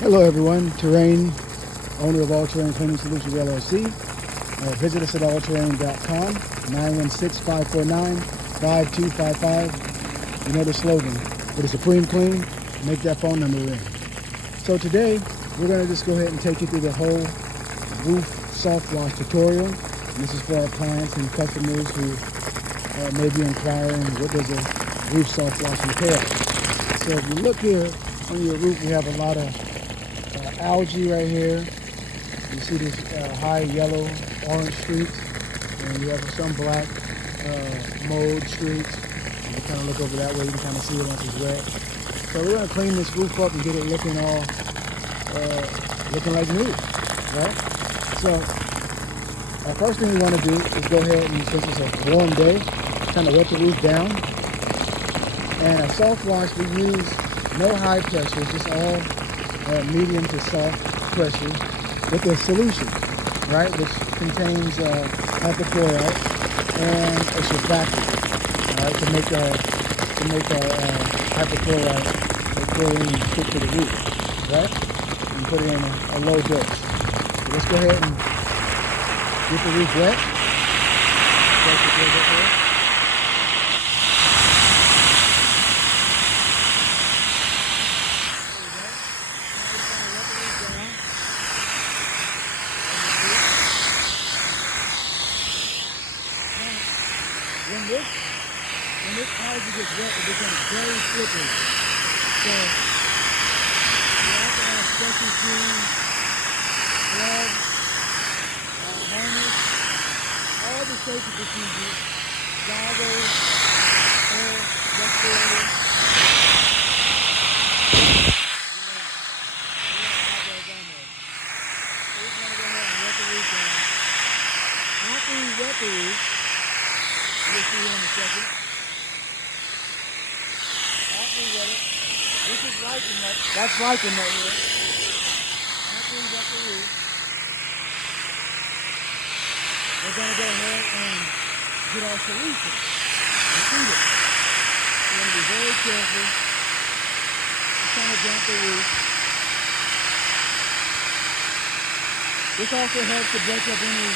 Hello everyone, Terrain, owner of All Terrain Cleaning Solutions LLC. Visit us at allterrain.com, 916-549-5255. You know the slogan, with a supreme clean, make that phone number ring. So today, we're going to just go ahead and take you through the whole roof soft wash tutorial. And this is for our clients and customers who may be inquiring, what does a roof soft wash entail? So if you look here on your roof, we have a lot of algae right here. You see this high yellow, orange streaks, and you have some black mold streaks. You can kind of look over that way, you can kind of see it once it's wet. So we're going to clean this roof up and get it looking all, looking like new, right? So our first thing we want to do is go ahead and, since it's a warm day, kind of wet the roof down. And a soft wash, we use no high pressure, just all medium to soft pressure with a solution, right, which contains hypochlorite and a surfactant, all right, to make our hypochlorite or chlorine stick to the roof, right, and put it in a low dose. So let's go ahead and get the roof wet. When this algae gets wet, it becomes very slippery. So you have to have special shoes, gloves, harness, all the safety procedures, goggles, air, respirator. After we wet the roof, you'll see here in a second. After we wet it, this is lichen nut. That's lichen nut here. After we wet the roof, we're going to go ahead and get our solution and treat it. We're going to be very careful. Just kind of damp the roof. This also helps to break up any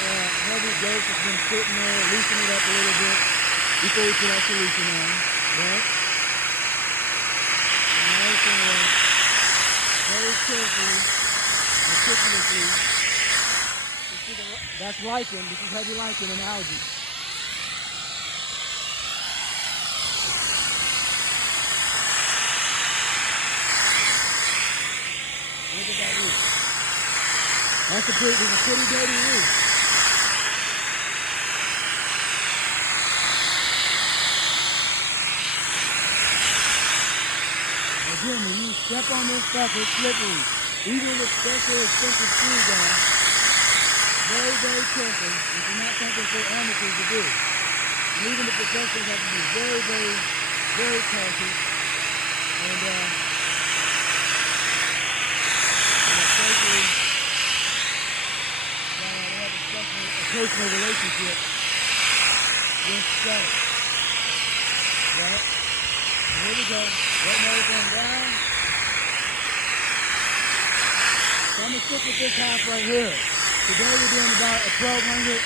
heavy dirt that's been sitting there, loosen it up a little bit before we put our solution on, right? And nice and very carefully, meticulously. You see that's lichen. This is heavy lichen and algae. Look at that roof. That's a pretty dirty roof. Again, when you step on this stuff, it's slippery. Even with special expensive shoes on, very, very careful. This is not something for amateurs to do. And even the professionals have to be very, very, very cautious. And especially they have a personal relationship with stuff. Right? So here we go. Letting everything down. So I'm going to stick with this half right here. Today we're doing about a 1,200,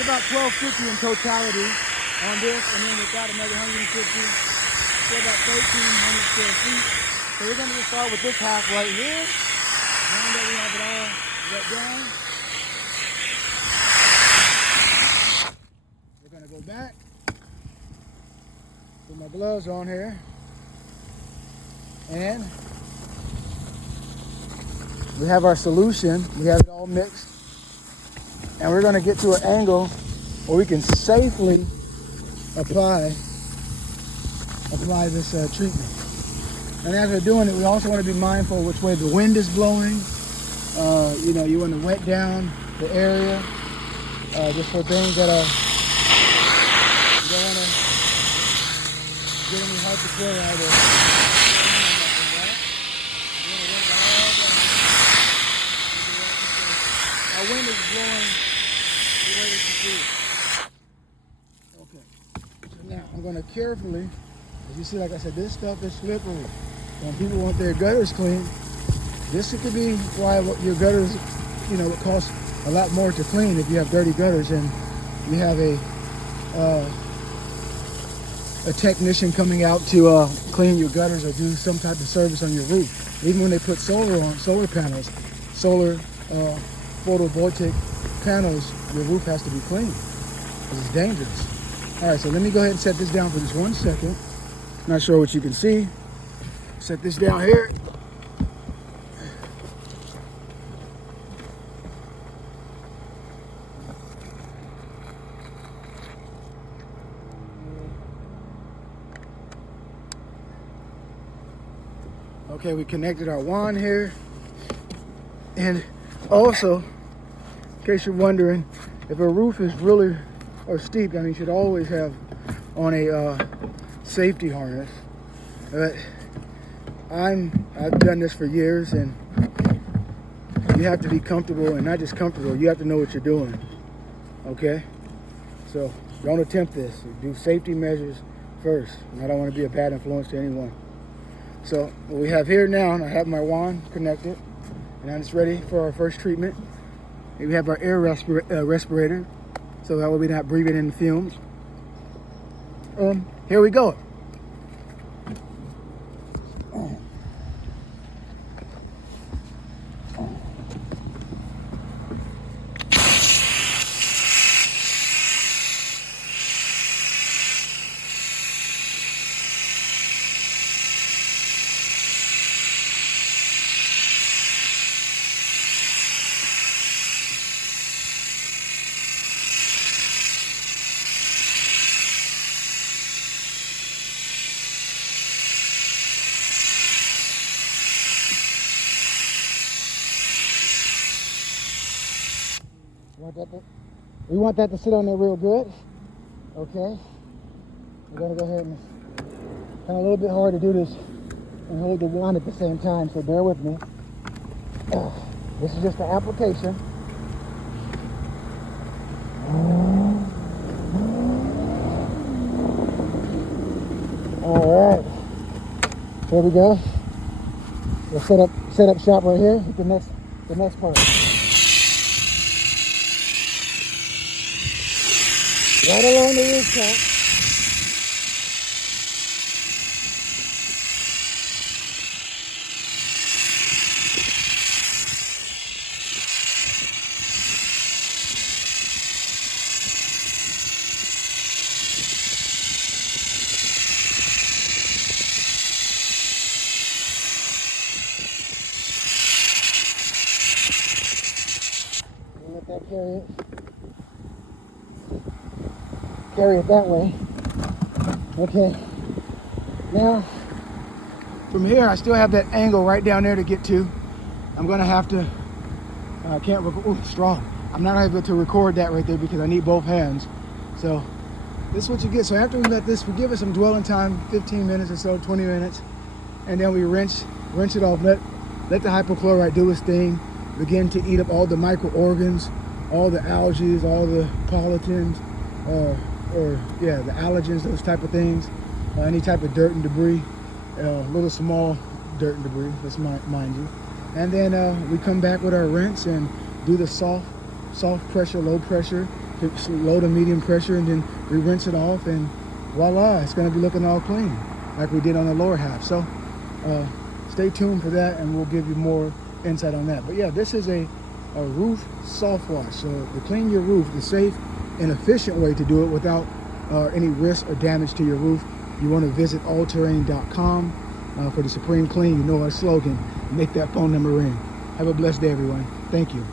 about 1,250 in totality on this, and then we've got another 150, so about 1,300 square feet. So we're going to start with this half right here. Now that we have it all let down, we're going to go back. Put my gloves on here. And we have our solution. We have it all mixed. And we're going to get to an angle where we can safely apply this treatment. And as we're doing it, we also want to be mindful of which way the wind is blowing. You know, you want to wet down the area just for things that are, you don't want to get any hypochlorite or our wind is blowing the way that you see it. Okay, so now I'm going to carefully, as you see, like I said, this stuff is slippery. When people want their gutters clean, this could be why your gutters, you know, it costs a lot more to clean if you have dirty gutters and you have a technician coming out to clean your gutters or do some type of service on your roof. Even when they put solar panels, solar photovoltaic panels, your roof has to be clean because it's dangerous. All right, so let me go ahead and set this down for just 1 second. Not sure what you can see. Set this down here. Okay, we connected our wand here. And also, in case you're wondering, if a roof is really or steep, I mean, you should always have on a safety harness. But I've done this for years, and you have to be comfortable, and not just comfortable, you have to know what you're doing, okay? So don't attempt this. Do safety measures first. And I don't want to be a bad influence to anyone. So what we have here now, and I have my wand connected, and I'm just ready for our first treatment. We have our air respirator, so that way we're not breathing in the fumes. Here we go. We want that to sit on there real good. Okay. We're gonna go ahead and kind of a little bit hard to do this and hold the wand at the same time, so bear with me. This is just the application. All right. Here we go. We'll set up shop right here with the next part. Right along the rooftop. Let that carry it that way. Okay. Now, from here, I still have that angle right down there to get to. I'm gonna have to, I can't record, ooh, strong. I'm not able to record that right there because I need both hands. So this is what you get. So after we let this, we give it some dwelling time, 15 minutes or so, 20 minutes. And then we rinse it off, let the hypochlorite do its thing, begin to eat up all the microorganisms, all the algae, all the pollutants, the allergens, those type of things, any type of dirt and debris, little small dirt and debris, let's mind you. And then we come back with our rinse and do the soft pressure, low pressure, low to medium pressure, and then we rinse it off, and voila, it's going to be looking all clean like we did on the lower half. So stay tuned for that, and we'll give you more insight on that. But yeah, this is a roof soft wash. So to clean your roof, the safe and efficient way to do it without any risk or damage to your roof, you want to visit allterrain.com for the Supreme Clean. You know our slogan, make that phone number ring. Have a blessed day, everyone. Thank you.